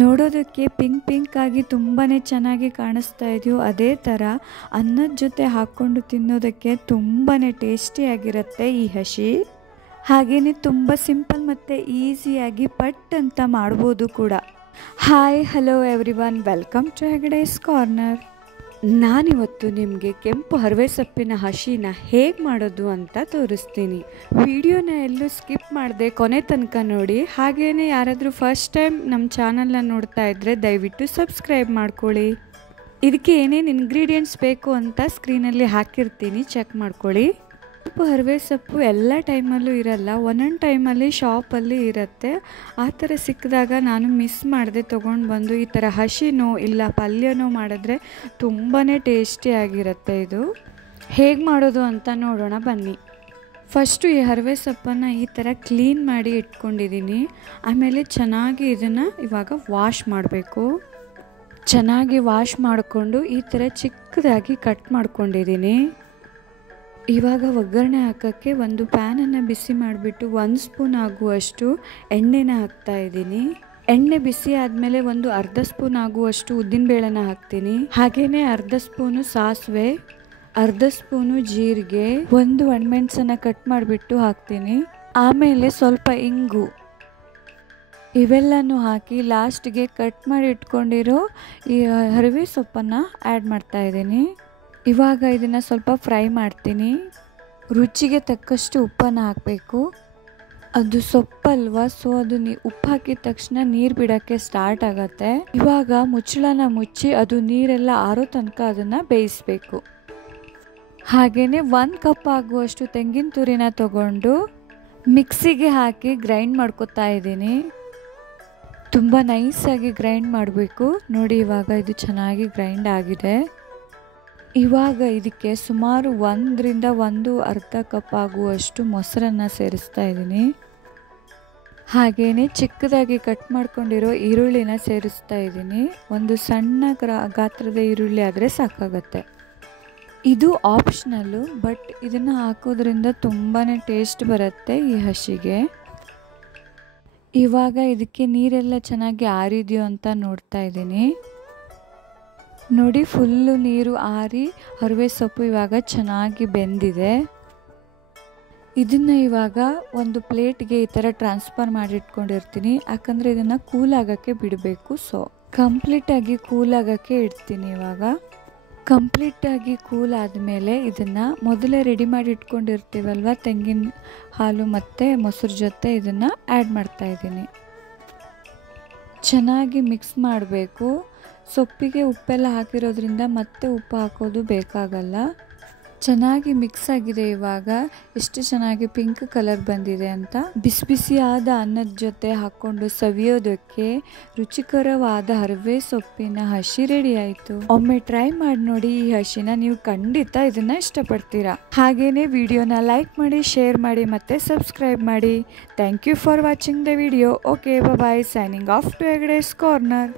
ನೋಡೋದಕ್ಕೆ ಪಿಂಕ್ ಆಗಿ ತುಂಬಾ ಚೆನ್ನಾಗಿ ಕಾಣಿಸ್ತಾ ಇದೆಯೋ ಅದೇ ಥರ ಅನ್ನದ ಜೊತೆ ಹಾಕ್ಕೊಂಡು ತಿನ್ನೋದಕ್ಕೆ ತುಂಬಾ ಟೇಸ್ಟಿಯಾಗಿರುತ್ತೆ ಈ ಹಸಿ. ಹಾಗೆಯೇ ತುಂಬ ಸಿಂಪಲ್ ಮತ್ತು ಈಸಿಯಾಗಿ ಪಟ್ ಅಂತ ಮಾಡ್ಬೋದು ಕೂಡ. Hi hello everyone, welcome to Hegde's corner. ನಾನಿವತ್ತು ನಿಮಗೆ ಕೆಂಪು ಹರವೆ ಸೊಪ್ಪಿನ ಹಸಿನ ಹೇಗೆ ಮಾಡೋದು ಅಂತ ತೋರಿಸ್ತೀನಿ. ವಿಡಿಯೋನ ಎಲ್ಲೂ ಸ್ಕಿಪ್ ಮಾಡದೆ ಕೊನೆ ತನಕ ನೋಡಿ. ಹಾಗೆಯೇ ಯಾರಾದರೂ ಫಸ್ಟ್ ಟೈಮ್ ನಮ್ಮ ಚಾನಲ್ನ ನೋಡ್ತಾ ಇದ್ದರೆ ದಯವಿಟ್ಟು ಸಬ್ಸ್ಕ್ರೈಬ್ ಮಾಡ್ಕೊಳ್ಳಿ. ಇದಕ್ಕೆ ಏನೇನು ಇಂಗ್ರೀಡಿಯೆಂಟ್ಸ್ ಬೇಕು ಅಂತ ಸ್ಕ್ರೀನಲ್ಲಿ ಹಾಕಿರ್ತೀನಿ, ಚೆಕ್ ಮಾಡ್ಕೊಳ್ಳಿ. ಕೆಂಪು ಹರವೆ ಸೊಪ್ಪು ಎಲ್ಲ ಟೈಮಲ್ಲೂ ಇರಲ್ಲ, ಒಂದೊಂದು ಟೈಮಲ್ಲಿ ಶಾಪಲ್ಲಿ ಇರುತ್ತೆ. ಆ ಥರ ಸಿಕ್ಕಿದಾಗ ನಾನು ಮಿಸ್ ಮಾಡದೆ ತೊಗೊಂಡು ಬಂದು ಈ ಥರ ಹಸಿನೋ ಇಲ್ಲ ಪಲ್ಯನೋ ಮಾಡಿದ್ರೆ ತುಂಬಾ ಟೇಸ್ಟಿಯಾಗಿರುತ್ತೆ. ಇದು ಹೇಗೆ ಮಾಡೋದು ಅಂತ ನೋಡೋಣ ಬನ್ನಿ. ಫಸ್ಟು ಈ ಹರವೆ ಸೊಪ್ಪನ್ನು ಈ ಥರ ಕ್ಲೀನ್ ಮಾಡಿ ಇಟ್ಕೊಂಡಿದ್ದೀನಿ. ಆಮೇಲೆ ಚೆನ್ನಾಗಿ ಇದನ್ನು ಇವಾಗ ವಾಶ್ ಮಾಡಬೇಕು. ಚೆನ್ನಾಗಿ ವಾಶ್ ಮಾಡಿಕೊಂಡು ಈ ಥರ ಚಿಕ್ಕದಾಗಿ ಕಟ್ ಮಾಡ್ಕೊಂಡಿದ್ದೀನಿ. ಇವಾಗ ಒಗ್ಗರಣೆ ಹಾಕೋಕ್ಕೆ ಒಂದು ಪ್ಯಾನನ್ನು ಬಿಸಿ ಮಾಡಿಬಿಟ್ಟು 1 ಸ್ಪೂನ್ ಆಗುವಷ್ಟು ಎಣ್ಣೆನ ಹಾಕ್ತಾಯಿದ್ದೀನಿ. ಎಣ್ಣೆ ಬಿಸಿ ಆದಮೇಲೆ ಒಂದು ಅರ್ಧ ಸ್ಪೂನ್ ಆಗುವಷ್ಟು ಉದ್ದಿನಬೇಳೆನ ಹಾಕ್ತೀನಿ. ಹಾಗೆಯೇ ಅರ್ಧ ಸ್ಪೂನು ಸಾಸಿವೆ, ಅರ್ಧ ಸ್ಪೂನು ಜೀರಿಗೆ, ಒಂದು ಒಣಮೆಣಸನ್ನು ಕಟ್ ಮಾಡಿಬಿಟ್ಟು ಹಾಕ್ತೀನಿ. ಆಮೇಲೆ ಸ್ವಲ್ಪ ಇಂಗು, ಇವೆಲ್ಲನೂ ಹಾಕಿ ಲಾಸ್ಟ್ಗೆ ಕಟ್ ಮಾಡಿ ಇಟ್ಕೊಂಡಿರೋ ಈ ಹರವೆ ಸೊಪ್ಪನ್ನು ಆ್ಯಡ್ ಮಾಡ್ತಾಯಿದ್ದೀನಿ. ಇವಾಗ ಇದನ್ನು ಸ್ವಲ್ಪ ಫ್ರೈ ಮಾಡ್ತೀನಿ. ರುಚಿಗೆ ತಕ್ಕಷ್ಟು ಉಪ್ಪನ್ನು ಹಾಕಬೇಕು. ಅದು ಸೊಪ್ಪಲ್ವಾ, ಸೊ ಅದು ಉಪ್ಪು ಹಾಕಿದ ತಕ್ಷಣ ನೀರು ಬಿಡೋಕ್ಕೆ ಸ್ಟಾರ್ಟ್ ಆಗುತ್ತೆ. ಇವಾಗ ಮುಚ್ಚಳನ ಮುಚ್ಚಿ ಅದು ನೀರೆಲ್ಲ ಆರೋ ತನಕ ಅದನ್ನು ಬೇಯಿಸಬೇಕು. ಹಾಗೆಯೇ 1 ಕಪ್ ಆಗುವಷ್ಟು ತೆಂಗಿನ ತುರಿನ ತಗೊಂಡು ಮಿಕ್ಸಿಗೆ ಹಾಕಿ ಗ್ರೈಂಡ್ ಮಾಡ್ಕೊತಾ ಇದ್ದೀನಿ. ತುಂಬ ನೈಸಾಗಿ ಗ್ರೈಂಡ್ ಮಾಡಬೇಕು. ನೋಡಿ ಇವಾಗ ಇದು ಚೆನ್ನಾಗಿ ಗ್ರೈಂಡ್ ಆಗಿದೆ. ಇವಾಗ ಇದಕ್ಕೆ ಸುಮಾರು 1 ರಿಂದ 1.5 ಕಪ್ ಆಗುವಷ್ಟು ಮೊಸರನ್ನು ಸೇರಿಸ್ತಾ ಇದ್ದೀನಿ. ಹಾಗೆಯೇ ಚಿಕ್ಕದಾಗಿ ಕಟ್ ಮಾಡ್ಕೊಂಡಿರೋ ಈರುಳ್ಳಿನ ಸೇರಿಸ್ತಾ ಇದ್ದೀನಿ. ಒಂದು ಸಣ್ಣ ಗಾತ್ರದ ಈರುಳ್ಳಿ ಆದರೆ ಸಾಕಾಗತ್ತೆ. ಇದು ಆಪ್ಷನಲ್ಲು, ಬಟ್ ಇದನ್ನು ಹಾಕೋದ್ರಿಂದ ತುಂಬಾ ಟೇಸ್ಟ್ ಬರುತ್ತೆ ಈ ಹಸಿಗೆ. ಇವಾಗ ಇದಕ್ಕೆ ನೀರೆಲ್ಲ ಚೆನ್ನಾಗಿ ಆರಿದೆಯೋ ಅಂತ ನೋಡ್ತಾ ಇದ್ದೀನಿ. ನೋಡಿ ಫುಲ್ಲು ನೀರು ಆರಿ ಹರವೆ ಸೊಪ್ಪು ಇವಾಗ ಚೆನ್ನಾಗಿ ಬೆಂದಿದೆ. ಇದನ್ನು ಇವಾಗ ಒಂದು ಪ್ಲೇಟ್ಗೆ ಈ ಥರ ಟ್ರಾನ್ಸ್ಫರ್ ಮಾಡಿಟ್ಕೊಂಡಿರ್ತೀನಿ. ಯಾಕಂದರೆ ಇದನ್ನು ಕೂಲ್ ಆಗೋಕ್ಕೆ ಬಿಡಬೇಕು. ಸೊ ಕಂಪ್ಲೀಟಾಗಿ ಕೂಲ್ ಆಗೋಕ್ಕೆ ಇಡ್ತೀನಿ. ಇವಾಗ ಕಂಪ್ಲೀಟಾಗಿ ಕೂಲ್ ಆದಮೇಲೆ ಇದನ್ನು ಮೊದಲೇ ರೆಡಿ ಮಾಡಿ ಇಟ್ಕೊಂಡಿರ್ತೀವಲ್ವ, ತೆಂಗಿನ ಹಾಲು ಮತ್ತು ಮೊಸರು ಜೊತೆ ಇದನ್ನು ಆ್ಯಡ್ ಮಾಡ್ತಾಯಿದ್ದೀನಿ. ಚೆನ್ನಾಗಿ ಮಿಕ್ಸ್ ಮಾಡಬೇಕು. ಸೊಪ್ಪಿಗೆ ಉಪ್ಪೆಲ್ಲ ಹಾಕಿರೋದ್ರಿಂದ ಮತ್ತೆ ಉಪ್ಪು ಹಾಕೋದು ಬೇಕಾಗಲ್ಲ. ಚೆನ್ನಾಗಿ ಮಿಕ್ಸ್ ಆಗಿದೆ. ಇವಾಗ ಎಷ್ಟು ಚೆನ್ನಾಗಿ ಪಿಂಕ್ ಕಲರ್ ಬಂದಿದೆ ಅಂತ. ಬಿಸಿ ಬಿಸಿಯಾದ ಅನ್ನದ ಜೊತೆ ಹಾಕ್ಕೊಂಡು ಸವಿಯೋದಕ್ಕೆ ರುಚಿಕರವಾದ ಹರವೆ ಸೊಪ್ಪಿನ ಹಸಿ ರೆಡಿ ಆಯಿತು. ಒಮ್ಮೆ ಟ್ರೈ ಮಾಡಿ ನೋಡಿ ಈ ಹಸಿನ, ನೀವು ಖಂಡಿತ ಇದನ್ನು ಇಷ್ಟಪಡ್ತೀರಾ. ಹಾಗೆಯೇ ವಿಡಿಯೋನ ಲೈಕ್ ಮಾಡಿ, ಶೇರ್ ಮಾಡಿ ಮತ್ತು ಸಬ್ಸ್ಕ್ರೈಬ್ ಮಾಡಿ. Thank you for watching the video. Okay, bye. Signing off to Hegde's corner.